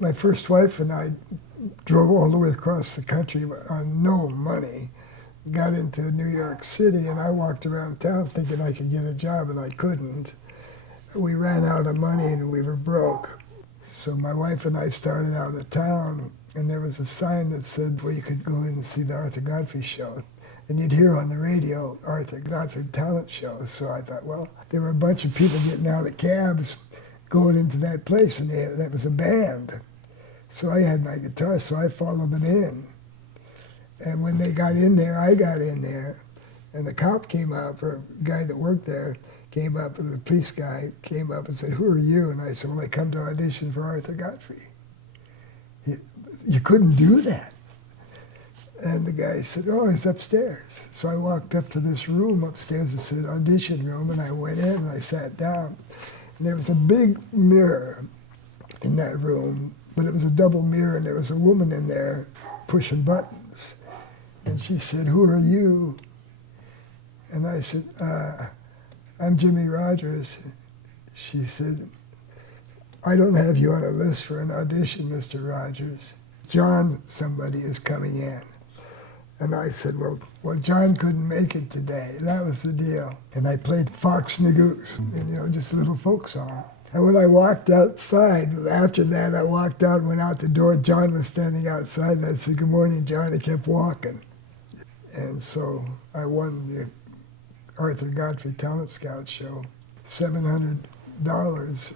My first wife and I drove all the way across the country on no money, got into New York City, and I walked around town thinking I could get a job, and I couldn't. We ran out of money and we were broke. So my wife and I started out of town, and there was a sign that said, well, you could go in and see the Arthur Godfrey Show. And you'd hear on the radio, Arthur Godfrey Talent Show. So I thought, well, there were a bunch of people getting out of cabs going into that place, and that was a band. So I had my guitar, so I followed them in. And when they got in there, I got in there. And the cop came up, or a guy that worked there, came up, and the police guy came up and said, who are you? And I said, well, I come to audition for Arthur Godfrey. You couldn't do that. And the guy said, oh, he's upstairs. So I walked up to this room upstairs. It said audition room, and I went in and I sat down. And there was a big mirror in that room, but it was a double mirror, and there was a woman in there pushing buttons. And she said, who are you? And I said, I'm Jimmie Rodgers. She said, I don't have you on a list for an audition, Mr. Rodgers. John somebody is coming in. And I said, well, John couldn't make it today. That was the deal. And I played Fox and the Goose, and, just a little folk song. And when I walked outside, after that, I walked out and went out the door. John was standing outside, and I said, good morning, John. He kept walking. And so I won the Arthur Godfrey Talent Scout Show, $700